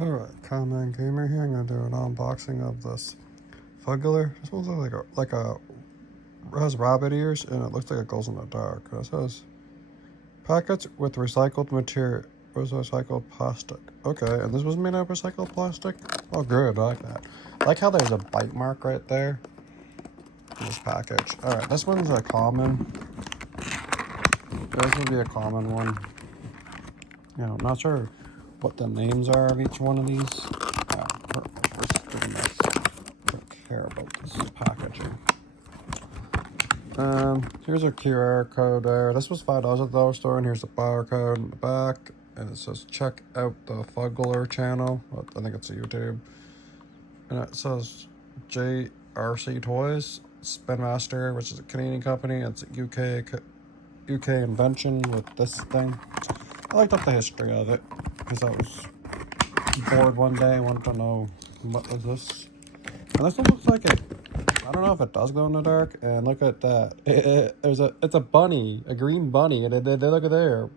Alright, Common Gamer here. I'm gonna do an unboxing of this Fuggler. This one's like a has rabbit ears and it looks like it glows in the dark. It says packets with recycled material, recycled plastic. Okay, and this was made out of recycled plastic. Oh, good. I like that. I like how there's a bite mark right there in this package. Alright, this one's a common. This would be a common one. You know, not sure what the names are of each one of these. We're just doing this. I don't care about this packaging. Here's a QR code there. This was $5 at the dollar store, and here's the barcode in the back. And it says check out the Fuggler channel. I think it's a YouTube. And it says JRC Toys, Spin Master, which is a Canadian company. It's a UK invention with this thing. I looked up the history of it because I was bored one day. I wanted to know what was this. And this one looks like it. I don't know if it does glow in the dark. And look at that. It's a bunny, a green bunny, and they look at there.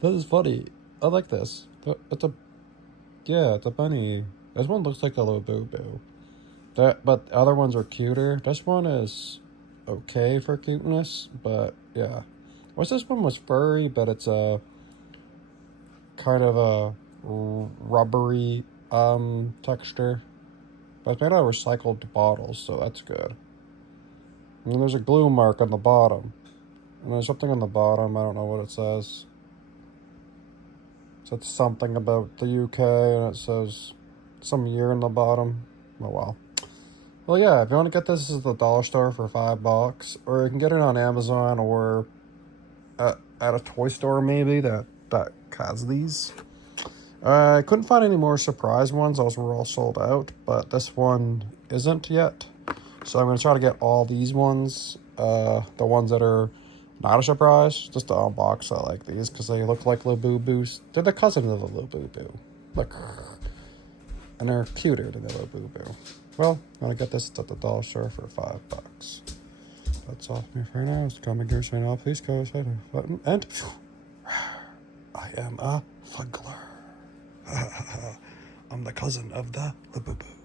This is funny. I like this. It's a bunny. This one looks like a little boo-boo. But the other ones are cuter. This one is okay for cuteness, but yeah. What's this one was furry, but it's a kind of a rubbery texture. But it's made out of recycled bottles, so that's good. And there's a glue mark on the bottom. And there's something on the bottom, I don't know what it says. It says something about the UK, and it says some year in the bottom. Oh well. Well, yeah, if you want to get this at the dollar store for $5, or you can get it on Amazon or at a toy store maybe that has these. I couldn't find any more surprise ones. Those were all sold out, but this one isn't yet. So I'm going to try to get all these ones, the ones that are not a surprise, just to unbox. I like these because they look like little boo-boos. They're the cousins of the little boo-boo. Look. And they're cuter than the little boo-boo. Well, I'm going to get this at the dollar store for $5. That's all for me for now. It's Common Gear saying, oh, please go ahead button. And I am a Fuggler. I'm the cousin of the boo-boo.